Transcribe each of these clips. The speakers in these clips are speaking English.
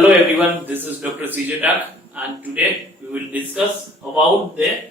Hello everyone, this is Dr. CJ Tak and today we will discuss about the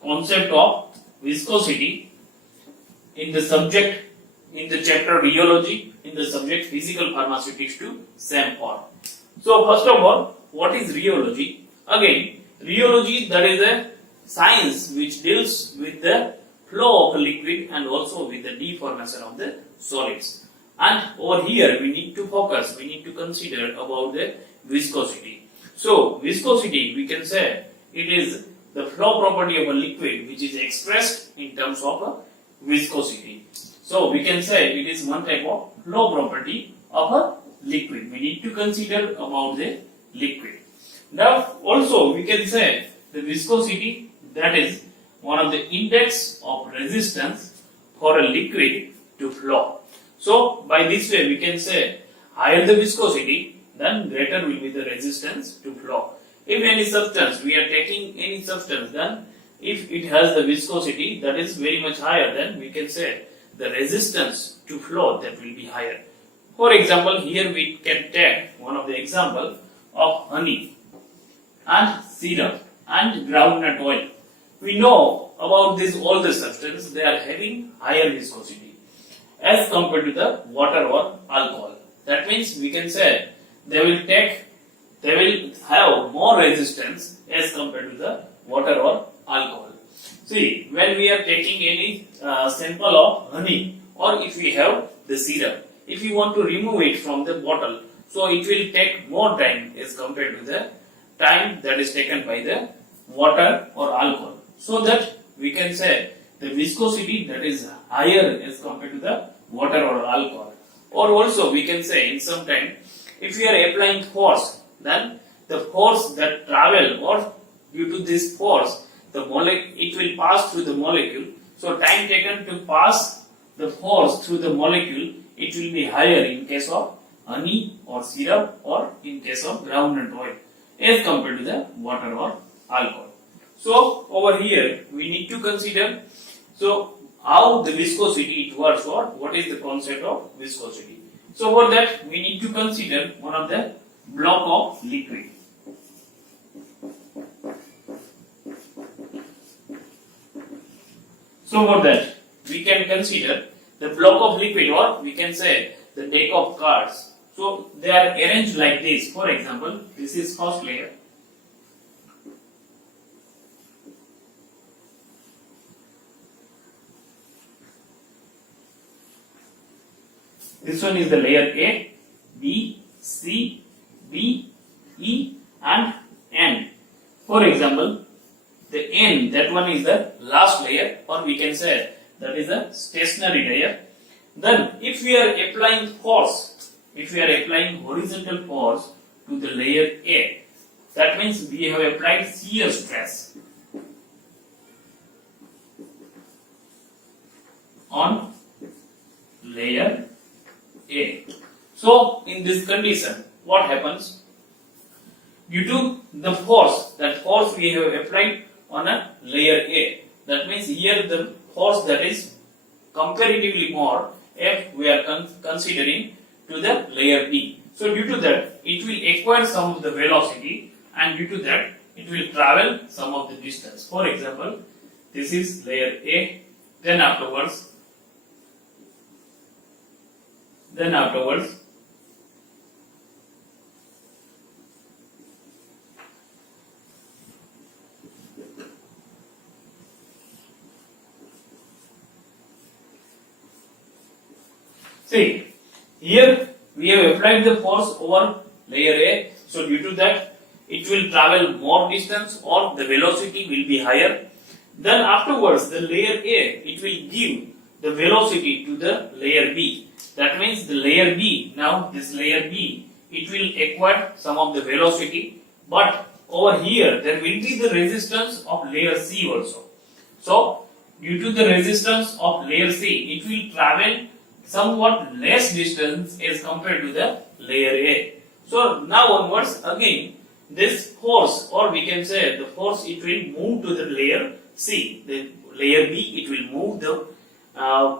concept of viscosity in the subject, in the chapter Rheology, in the subject Physical Pharmaceutics to SAM form. So first of all, what is rheology? Again, rheology, that is a science which deals with the flow of a liquid and also with the deformation of the solids. And over here we need to focus, we need to consider about the viscosity. So viscosity, we can say it is the flow property of a liquid which is expressed in terms of a viscosity. So we can say it is one type of flow property of a liquid. We need to consider about the liquid. Now also we can say the viscosity, that is one of the index of resistance for a liquid to flow. So by this way we can say higher the viscosity, then greater will be the resistance to flow. If any substance, we are taking any substance, then if it has the viscosity that is very much higher, then we can say the resistance to flow that will be higher. For example, here we can take one of the example of honey and syrup and groundnut oil. We know about this all the substances, they are having higher viscosity as compared to the water or alcohol. That means we can say they will have more resistance as compared to the water or alcohol. See, when we are taking any sample of honey, or if we have the syrup, if you want to remove it from the bottle, so it will take more time as compared to the time that is taken by the water or alcohol. So that we can say the viscosity that is higher as compared to the water or alcohol. Or also we can say in some time, if we are applying force, then the force that travel, or due to this force, it will pass through the molecule. So time taken to pass the force through the molecule, it will be higher in case of honey or syrup, or in case of groundnut oil as compared to the water or alcohol. So over here we need to consider how the viscosity it works, or what is the concept of viscosity. So for that we need to consider one of the block of liquid. So for that we can consider the block of liquid, or we can say the deck of cards. So they are arranged like this. For example, this is first layer. This one is the layer A, B, C, B, E and N. For example, the N, that one is the last layer, or we can say that is a stationary layer. Then if we are applying force, if we are applying horizontal force to the layer A, that means we have applied shear stress on layer A. So in this condition, what happens? Due to the force, that force we have applied on a layer A, that means here the force that is comparatively more if we are considering to the layer B. So due to that, it will acquire some of the velocity, and due to that, it will travel some of the distance. For example, this is layer A, then afterwards see, here we have applied the force over layer A, so due to that it will travel more distance, or the velocity will be higher. Then afterwards the layer A, it will give the velocity to the layer B. That means the layer B, now this layer B, it will acquire some of the velocity, but over here there will be the resistance of layer C also. So due to the resistance of layer C, it will travel somewhat less distance as compared to the layer A. So now onwards again this force, or we can say the force, it will move to the layer C. The layer B, it will move the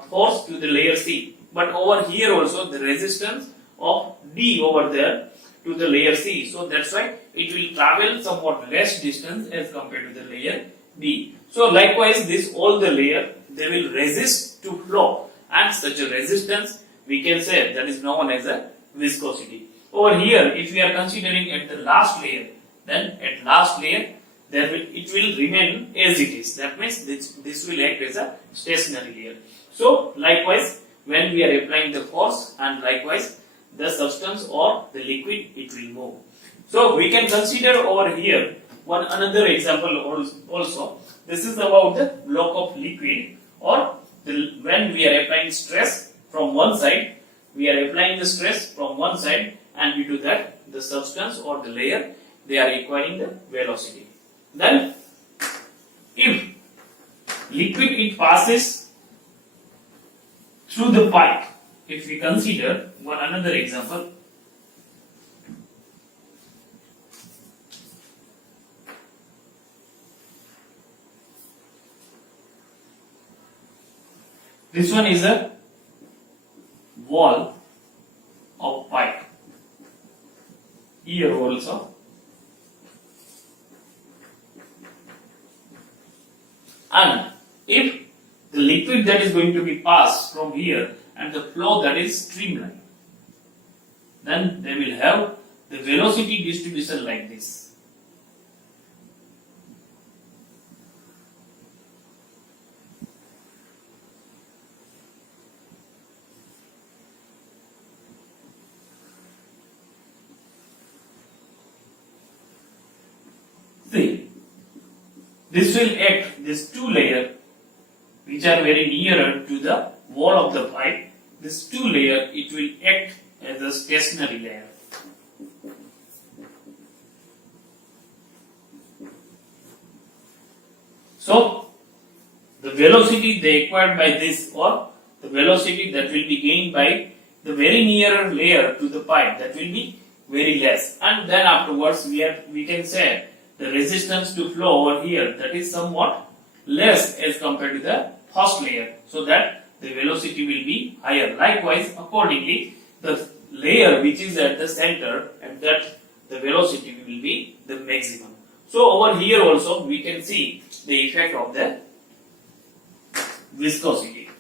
force to the layer C. But over here also the resistance of D over there to the layer C. So that's why it will travel somewhat less distance as compared to the layer B. So likewise, this all the layer, they will resist to flow, and such a resistance we can say that is known as a viscosity. Over here, if we are considering at the last layer, then at last layer it will remain as it is. That means this will act as a stationary layer. So likewise, when we are applying the force, and likewise the substance or the liquid, it will move. So we can consider over here one another example also. This is about the block of liquid, or when we are applying stress from one side, we are applying the stress from one side, and due to that the substance or the layer, they are acquiring the velocity. Then if liquid it passes through the pipe, if we consider one another example, this one is a wall of pipe. Here also, and if the liquid that is going to be passed from here and the flow that is streamlined, then they will have the velocity distribution like this. See, this will act, these two layers which are very nearer to the wall of the pipe, this two layer, it will act as a stationary layer. So the velocity they acquired by this, or the velocity that will be gained by the very nearer layer to the pipe, that will be very less, and then afterwards we can say the resistance to flow over here, that is somewhat less as compared to the first layer, so that the velocity will be higher. Likewise, accordingly, the layer which is at the center, at that the velocity will be the maximum. So over here also we can see the effect of the viscosity.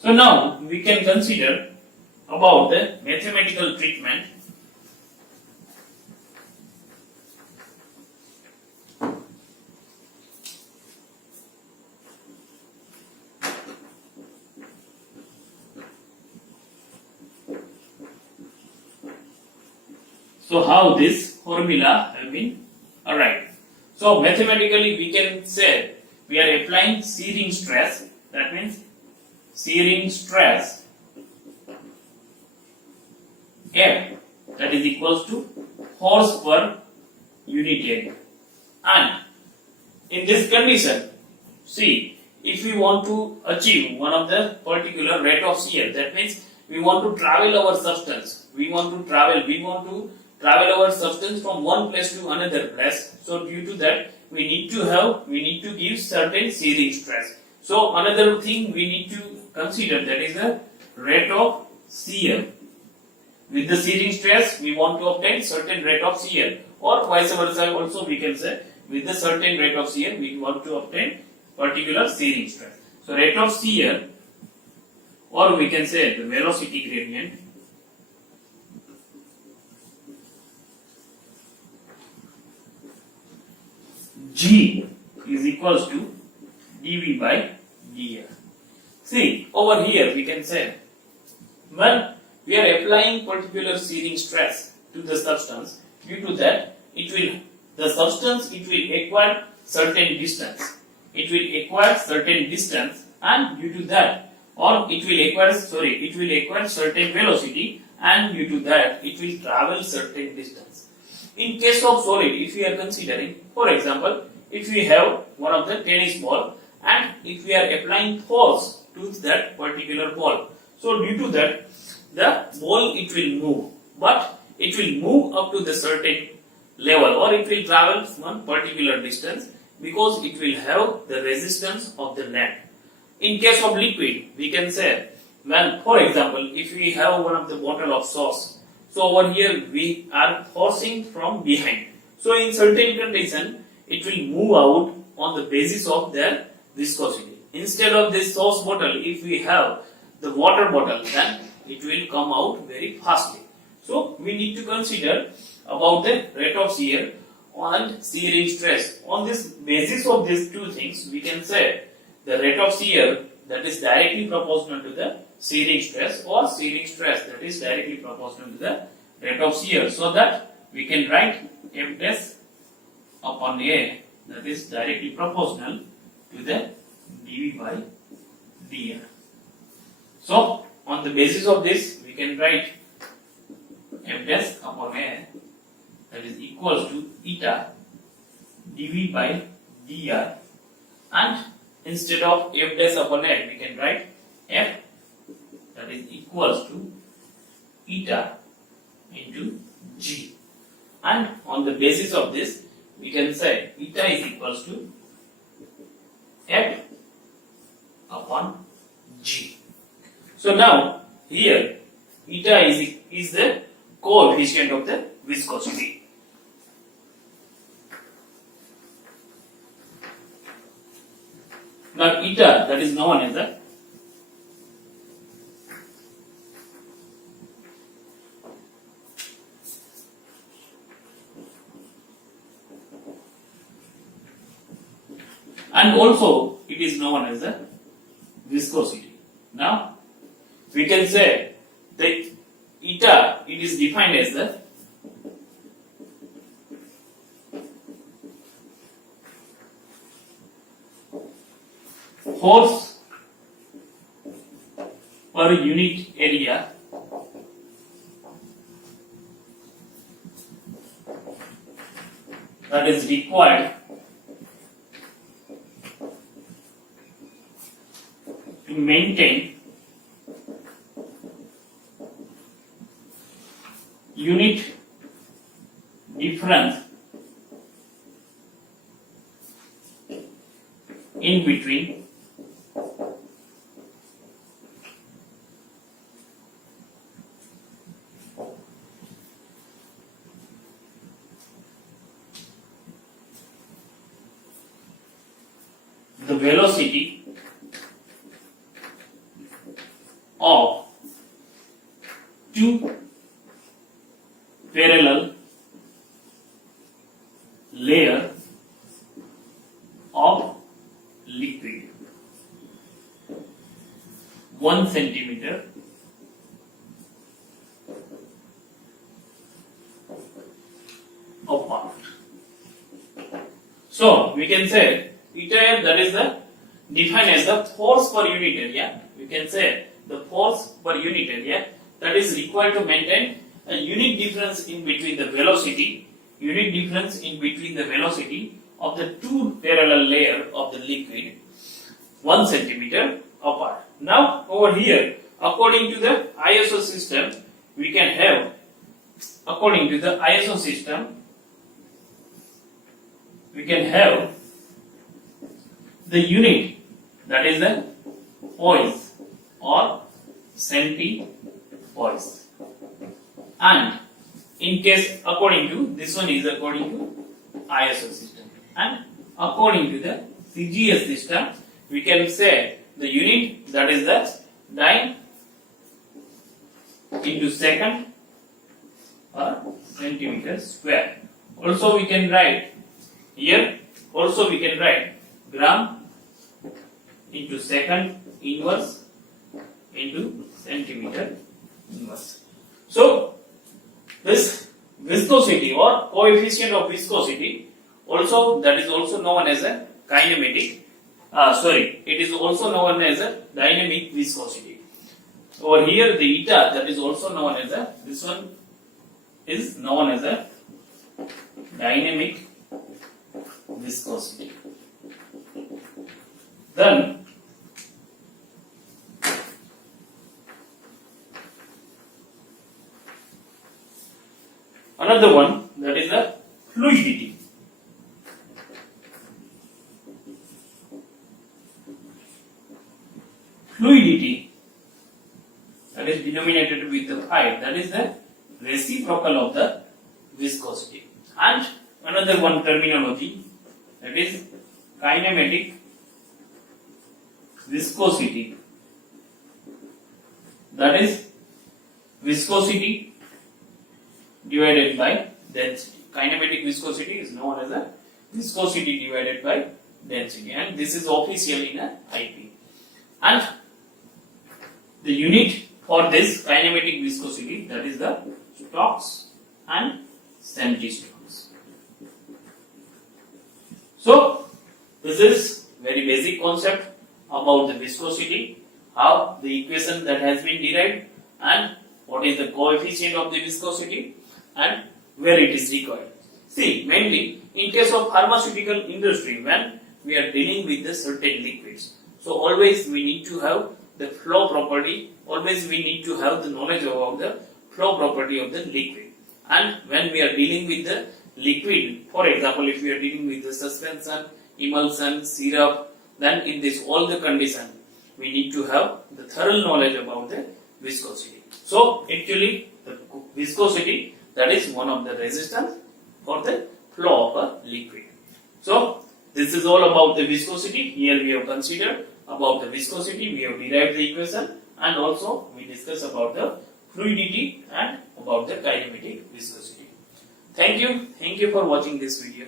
So now we can consider about the mathematical treatment. So how this formula have been arrived. So mathematically we can say we are applying shearing stress, that means shearing stress F, that is equals to force per unit area. And in this condition, see, if we want to achieve one of the particular rate of shear, that means we want to travel our substance, we want to travel our substance from one place to another place. So due to that, we need to give certain shearing stress. So another thing we need to consider, that is the rate of shear. With the shearing stress, we want to obtain certain rate of shear, or vice versa also we can say, with the certain rate of shear, we want to obtain particular shearing stress. So rate of shear, or we can say the velocity gradient, G is equals to dV by dr. See, over here we can say, when we are applying particular shearing stress to the substance, due to that the substance will acquire certain distance. It will acquire certain distance, and due to that, or it will acquire certain velocity, and due to that it will travel certain distance. In case of solid, if we are considering, for example, if we have one of the tennis ball, and if we are applying force to that particular ball, so due to that the ball it will move, but it will move up to the certain level, or it will travel one particular distance, because it will have the resistance of the land. In case of liquid, we can say, when, for example, if we have one of the bottle of sauce, so over here we are forcing from behind. So in certain condition, it will move out on the basis of their viscosity. Instead of this sauce bottle, if we have the water bottle, then it will come out very fastly. So we need to consider about the rate of shear and shearing stress. On this basis of these two things, we can say the rate of shear that is directly proportional to the shearing stress, or shearing stress that is directly proportional to the rate of shear. So that we can write F dash upon A that is directly proportional to the dV by dr. So on the basis of this, we can write F dash upon A that is equals to eta dV by dr, and instead of F dash upon A, we can write F that is equals to eta into G, and on the basis of this, we can say eta is equals to F upon G. So now here eta is the coefficient of the viscosity. Now eta that is known as the and also it is known as the viscosity. Now we can say that eta, it is defined as the force per unit area that is required to maintain unit difference in between the velocity of two parallel layer of liquid 1 centimeter apart. So we can say eta, that is the defined as the force per unit area. We can say the force per unit area that is required to maintain a unit difference in between the velocity, of the two parallel layer of the liquid 1 centimeter apart. Now over here, according to the ISO system, we can have, according to the ISO system, we can have the unit that is the poise or centipoise, and in case according to this one is according to ISO system, and according to the CGS system, we can say the unit that is the dyne into second or centimeter square. Also we can write here, also we can write gram into second inverse into centimeter inverse. So this viscosity or coefficient of viscosity, also that is also known as a kinematic, it is also known as a dynamic viscosity. Over here the eta, that is also known as a, this one is known as a dynamic viscosity. Then another one, that is the fluidity. fluidity, that is denominated with the phi, that is the reciprocal of the viscosity. And another one terminology, that is kinematic viscosity, that is viscosity divided by density. Kinematic viscosity is known as a viscosity divided by density, and this is official in a IP. And the unit for this kinematic viscosity, that is the Stokes and centi-Stokes. So this is very basic concept about the viscosity, how the equation that has been derived, and what is the coefficient of the viscosity, and where it is required. See, mainly in case of pharmaceutical industry, when we are dealing with the certain liquids, so always we need to have the flow property, always we need to have the knowledge about the flow property of the liquid. And when we are dealing with the liquid, for example, if we are dealing with the suspension, emulsion, syrup, then in this all the condition we need to have the thorough knowledge about the viscosity. So actually the viscosity, that is one of the resistance for the flow of a liquid. So this is all about the viscosity. Here we have considered about the viscosity, we have derived the equation, and also we discussed about the fluidity and about the kinematic viscosity. Thank you for watching this video.